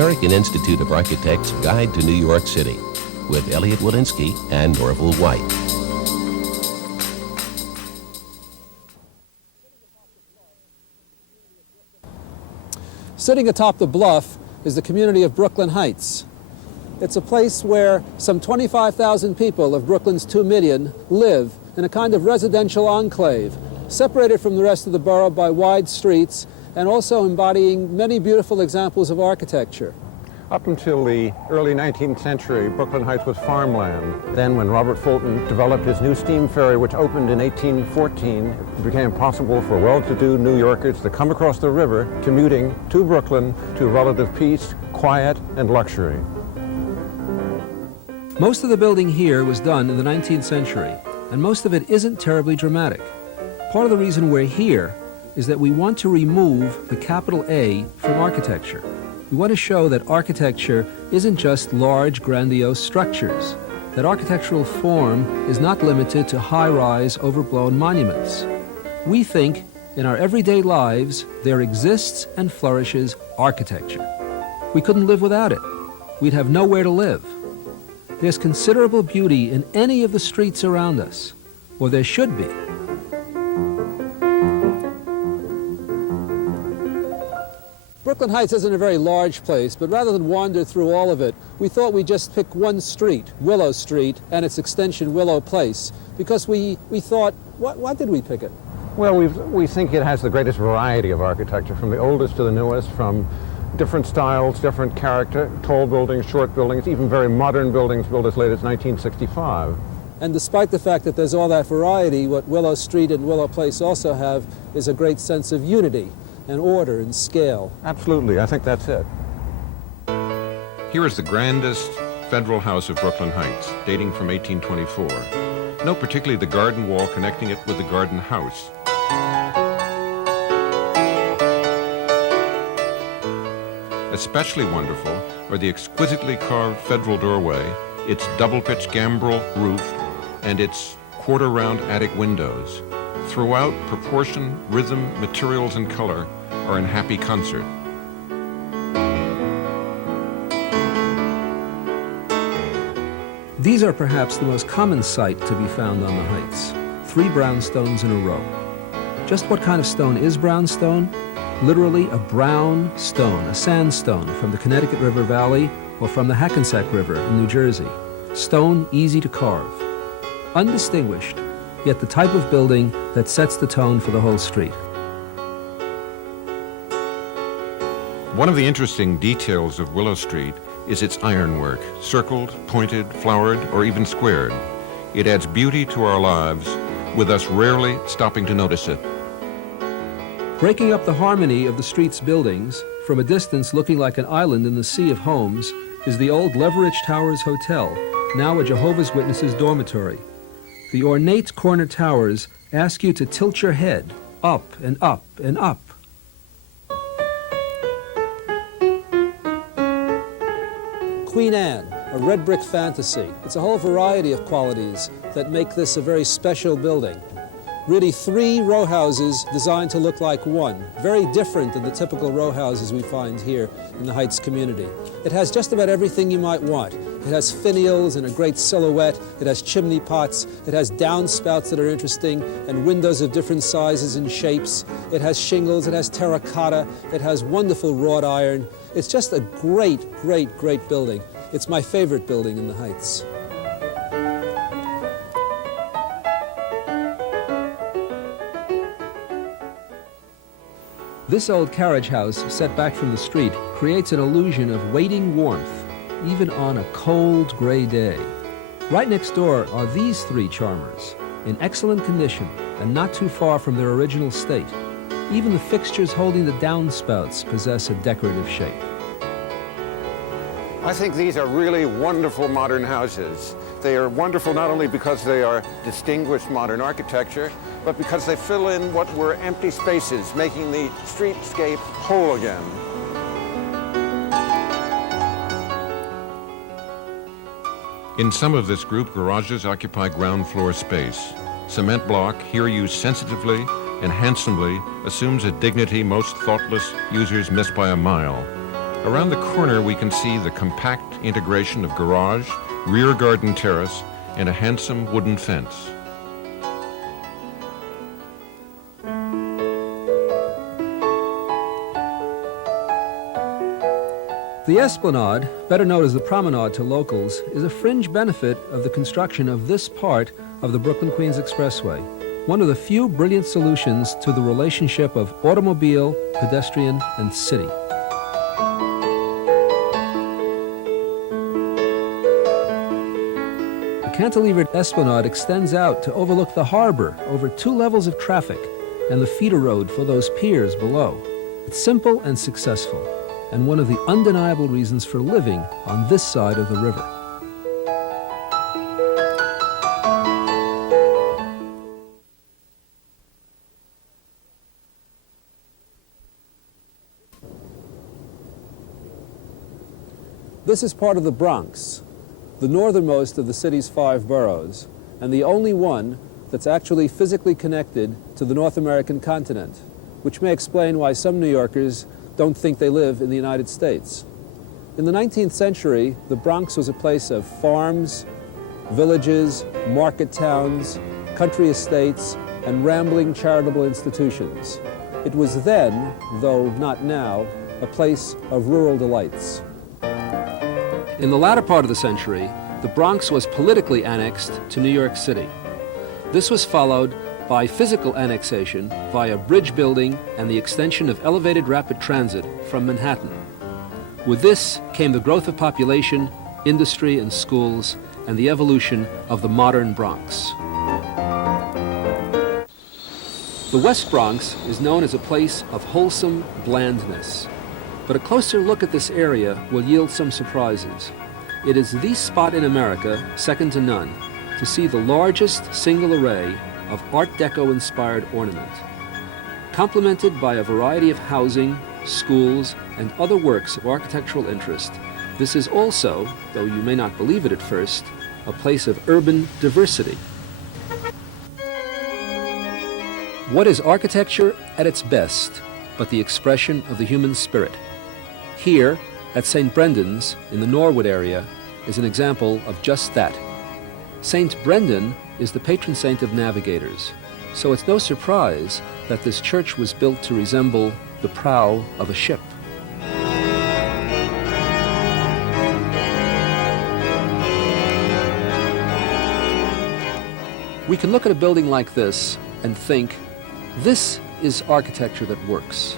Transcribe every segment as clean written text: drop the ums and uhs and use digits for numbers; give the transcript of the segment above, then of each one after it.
American Institute of Architects Guide to New York City with Elliot Walensky and Norval White. Sitting atop the bluff is the community of Brooklyn Heights. It's a place where some 25,000 people of Brooklyn's 2 million live in a kind of residential enclave, separated from the rest of the borough by wide streets and also embodying many beautiful examples of architecture. Up until the early 19th century, Brooklyn Heights was farmland. Then when Robert Fulton developed his new steam ferry, which opened in 1814, it became possible for well-to-do New Yorkers to come across the river, commuting to Brooklyn to relative peace, quiet, and luxury. Most of the building here was done in the 19th century, and most of it isn't terribly dramatic. Part of the reason we're here is that we want to remove the capital A from architecture. We want to show that architecture isn't just large, grandiose structures, that architectural form is not limited to high-rise, overblown monuments. We think in our everyday lives there exists and flourishes architecture. We couldn't live without it. We'd have nowhere to live. There's considerable beauty in any of the streets around us, or there should be. Brooklyn Heights isn't a very large place, but rather than wander through all of it, we thought we'd just pick one street, Willow Street, and its extension, Willow Place, because we thought, why did we pick it? Well, we think it has the greatest variety of architecture, from the oldest to the newest, from different styles, different character, tall buildings, short buildings, even very modern buildings built as late as 1965. And despite the fact that there's all that variety, what Willow Street and Willow Place also have is a great sense of unity and order and scale. Absolutely, I think that's it. Here is the grandest federal house of Brooklyn Heights, dating from 1824. Note particularly the garden wall connecting it with the garden house. Especially wonderful are the exquisitely carved federal doorway, its double-pitched gambrel roof, and its quarter-round attic windows. Throughout, proportion, rhythm, materials, and color are in happy concert. These are perhaps the most common sight to be found on the Heights. 3 brownstones in a row. Just what kind of stone is brownstone? Literally a brown stone, a sandstone from the Connecticut River Valley or from the Hackensack River in New Jersey. Stone easy to carve. Undistinguished, yet the type of building that sets the tone for the whole street. One of the interesting details of Willow Street is its ironwork, circled, pointed, flowered, or even squared. It adds beauty to our lives, with us rarely stopping to notice it. Breaking up the harmony of the street's buildings, from a distance looking like an island in the sea of homes, is the old Leverage Towers Hotel, now a Jehovah's Witnesses dormitory. The ornate corner towers ask you to tilt your head up and up and up. Queen Anne, a red brick fantasy. It's a whole variety of qualities that make this a very special building. Really 3 row houses designed to look like one, very different than the typical row houses we find here in the Heights community. It has just about everything you might want. It has finials and a great silhouette, it has chimney pots, it has downspouts that are interesting and windows of different sizes and shapes. It has shingles, it has terracotta, it has wonderful wrought iron. It's just a great, great, great building. It's my favorite building in the Heights. This old carriage house, set back from the street, creates an illusion of waiting warmth, even on a cold, gray day. Right next door are these 3 charmers, in excellent condition and not too far from their original state. Even the fixtures holding the downspouts possess a decorative shape. I think these are really wonderful modern houses. They are wonderful not only because they are distinguished modern architecture, but because they fill in what were empty spaces, making the streetscape whole again. In some of this group, garages occupy ground floor space. Cement block, here used sensitively and handsomely, assumes a dignity most thoughtless users miss by a mile. Around the corner, we can see the compact integration of garage, rear garden terrace, and a handsome wooden fence. The Esplanade, better known as the Promenade to locals, is a fringe benefit of the construction of this part of the Brooklyn-Queens Expressway, one of the few brilliant solutions to the relationship of automobile, pedestrian, and city. The cantilevered Esplanade extends out to overlook the harbor over 2 levels of traffic and the feeder road for those piers below. It's simple and successful, and one of the undeniable reasons for living on this side of the river. This is part of the Bronx, the northernmost of the city's 5 boroughs, and the only one that's actually physically connected to the North American continent, which may explain why some New Yorkers don't think they live in the United States. In the 19th century, the Bronx was a place of farms, villages, market towns, country estates, and rambling charitable institutions. It was then, though not now, a place of rural delights. In the latter part of the century, the Bronx was politically annexed to New York City. This was followed by physical annexation via bridge building and the extension of elevated rapid transit from Manhattan. With this came the growth of population, industry and schools, and the evolution of the modern Bronx. The West Bronx is known as a place of wholesome blandness, but a closer look at this area will yield some surprises. It is the spot in America, second to none, to see the largest single array of Art Deco-inspired ornament. Complemented by a variety of housing, schools, and other works of architectural interest, this is also, though you may not believe it at first, a place of urban diversity. What is architecture at its best but the expression of the human spirit? Here, at St. Brendan's, in the Norwood area, is an example of just that. St. Brendan is the patron saint of navigators, so it's no surprise that this church was built to resemble the prow of a ship. We can look at a building like this and think, this is architecture that works.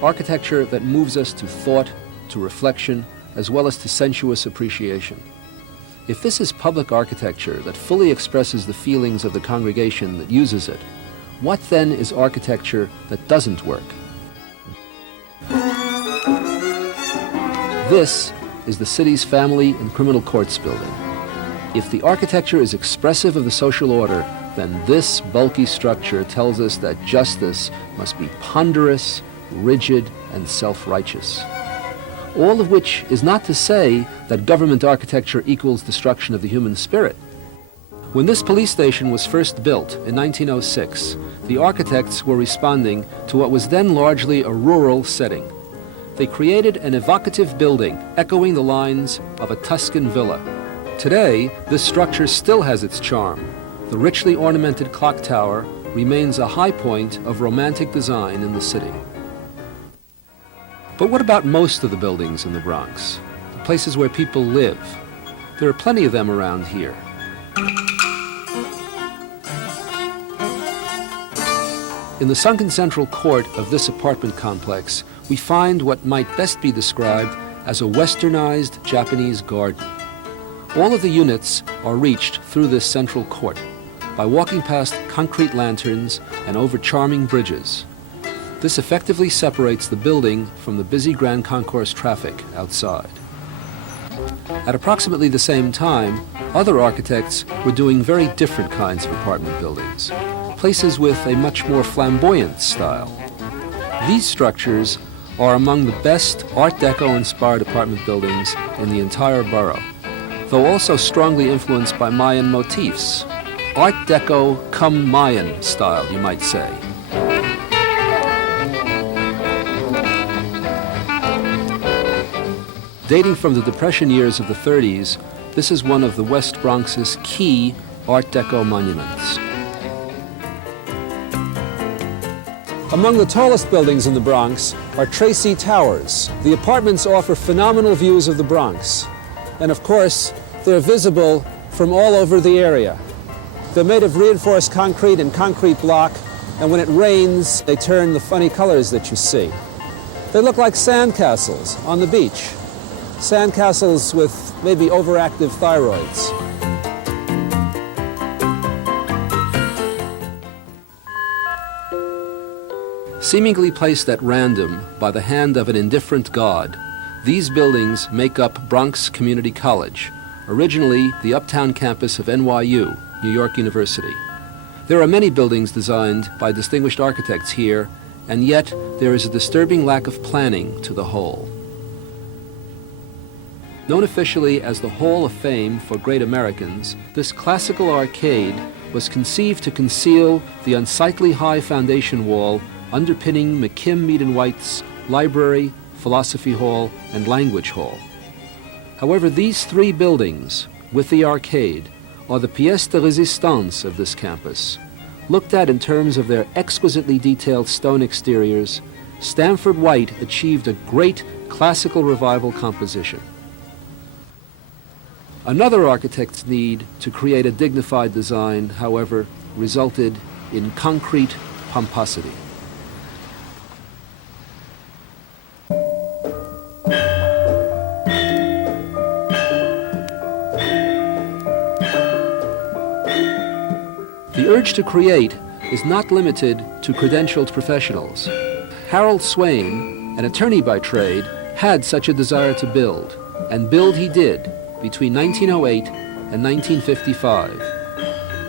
Architecture that moves us to thought, to reflection, as well as to sensuous appreciation. If this is public architecture that fully expresses the feelings of the congregation that uses it, what then is architecture that doesn't work? This is the city's Family and Criminal Courts building. If the architecture is expressive of the social order, then this bulky structure tells us that justice must be ponderous, rigid, and self-righteous. All of which is not to say that government architecture equals destruction of the human spirit. When this police station was first built in 1906, the architects were responding to what was then largely a rural setting. They created an evocative building echoing the lines of a Tuscan villa. Today, this structure still has its charm. The richly ornamented clock tower remains a high point of romantic design in the city. But what about most of the buildings in the Bronx? The places where people live? There are plenty of them around here. In the sunken central court of this apartment complex, we find what might best be described as a westernized Japanese garden. All of the units are reached through this central court by walking past concrete lanterns and over charming bridges. This effectively separates the building from the busy Grand Concourse traffic outside. At approximately the same time, other architects were doing very different kinds of apartment buildings, places with a much more flamboyant style. These structures are among the best Art Deco-inspired apartment buildings in the entire borough, though also strongly influenced by Mayan motifs. Art Deco cum Mayan style, you might say. Dating from the Depression years of the 30s, this is one of the West Bronx's key Art Deco monuments. Among the tallest buildings in the Bronx are Tracy Towers. The apartments offer phenomenal views of the Bronx. And of course, they're visible from all over the area. They're made of reinforced concrete and concrete block, and when it rains, they turn the funny colors that you see. They look like sandcastles on the beach. Sandcastles with maybe overactive thyroids. Seemingly placed at random by the hand of an indifferent god, these buildings make up Bronx Community College, originally the uptown campus of NYU, New York University. There are many buildings designed by distinguished architects here, and yet there is a disturbing lack of planning to the whole. Known officially as the Hall of Fame for Great Americans, this classical arcade was conceived to conceal the unsightly high foundation wall underpinning McKim Mead & White's Library, Philosophy Hall, and Language Hall. However, these three buildings, with the arcade, are the pièce de résistance of this campus. Looked at in terms of their exquisitely detailed stone exteriors, Stanford White achieved a great classical revival composition. Another architect's need to create a dignified design, however, resulted in concrete pomposity. The urge to create is not limited to credentialed professionals. Harold Swain, an attorney by trade, had such a desire to build, and build he did between 1908 and 1955.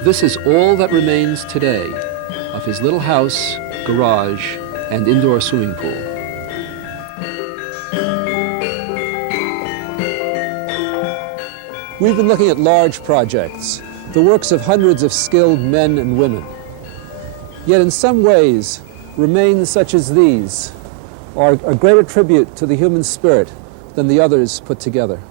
This is all that remains today of his little house, garage, and indoor swimming pool. We've been looking at large projects, the works of hundreds of skilled men and women. Yet in some ways, remains such as these are a greater tribute to the human spirit than the others put together.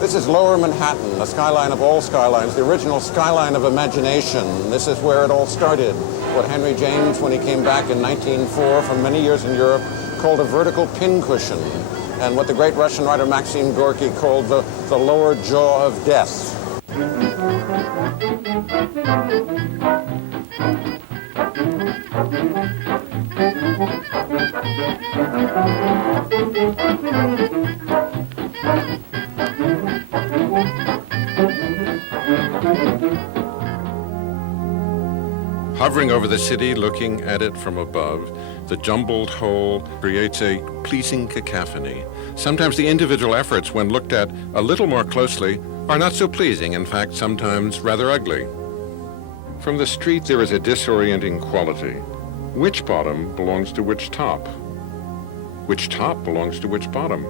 This is Lower Manhattan, the skyline of all skylines, the original skyline of imagination. This is where it all started. What Henry James, when he came back in 1904 from many years in Europe, called a vertical pincushion, and what the great Russian writer Maxim Gorky called the lower jaw of death. Hovering over the city, looking at it from above, the jumbled whole creates a pleasing cacophony. Sometimes the individual efforts, when looked at a little more closely, are not so pleasing, in fact, sometimes rather ugly. From the street, there is a disorienting quality. Which bottom belongs to which top? Which top belongs to which bottom?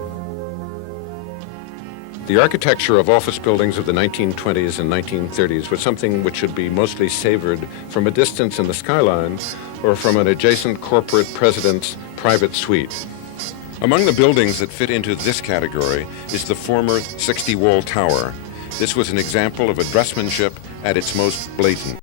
The architecture of office buildings of the 1920s and 1930s was something which should be mostly savored from a distance in the skyline or from an adjacent corporate president's private suite. Among the buildings that fit into this category is the former 60-wall tower. This was an example of a dressmanship at its most blatant.